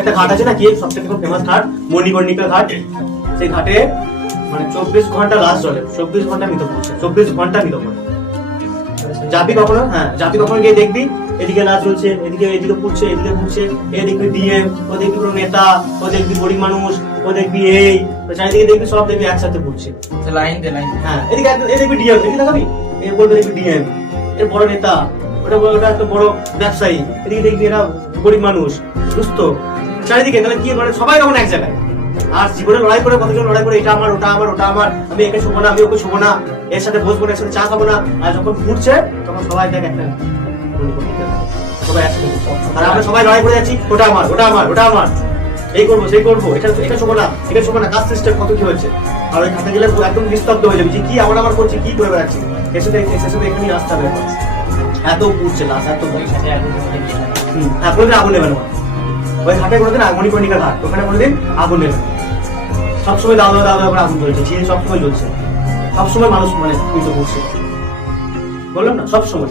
একটা ঘাট আছে না, কি সবথেকে ফেমাস ঘাট মণিকর্ণিকা ঘাট। সেই ঘাটে মানে 24 ঘন্টা লাশ জ্বলে, 24 ঘন্টা মৃত পড়ছে, 24 ঘন্টা মৃত পড়ে। যাবি কখনো? হ্যাঁ, যাবি কখনো গিয়ে দেখবি এদিকে লাশ জ্বলছে, এদিকে পুড়ছে, এদিকে পুড়ছে, এ দেখবি ডিএম, ও দেখবি কোনো নেতা, ও দেখবি গরিব মানুষ, ও দেখবি এই চারিদিকে দেখবি সব দেখবি একসাথে পুড়ছে। হ্যাঁ, এদিকে দেখবি ডিএম, এদিকে দেখাবি এর বলবে দেখবি ডিএম, এর বড় নেতা, ওটা একটা বড় ব্যবসায়ী, এদিকে দেখবি এরা গরিব মানুষ সুস্থ, চারিদিকে। তাহলে কি মানে সবাই তখন এক জায়গায়। আর জীবনে লড়াই করে কতজন লড়াই করে, এটা আমার, ওটা আমার, ওটা আমার, আমি একে শোবো না, আমি ওকে শোবো না, এর সাথে বসবো না, এর সাথে চা খাবো না। আর যখন ফুটছে তখন সবাই দেখ একটা সবাই একসাথে, আর আমরা সবাই লড়াই করে যাচ্ছি, ওটা আমার, ওটা আমার, ওটা আমার, এই করবো সেই করবো, এটা শোবো না, এটা শোবো না। কাজ সিস্টেম কত কি হয়েছে। আর ওই খাতে গেলে একদম নিস্তব্ধ হয়ে যাবে যে কি আমার করছি, কি করে বেড়াচ্ছি। এসে এখানে আসতে হবে, এত পুড়ছে লাশ, এত কোনোদিন আগুন নেবে না ওই ঘাটে, কোনোদিন মণিকর্ণিকা ঘাট, ওখানে কোনোদিন আগুন নেবে না। সবসময় দাওয়া দাওয়া করে আগুন জ্বলছে, চিনি সবসময় জ্বলছে, সবসময় মানুষ মানে মৃত পড়ছে, বললাম না, সবসময়।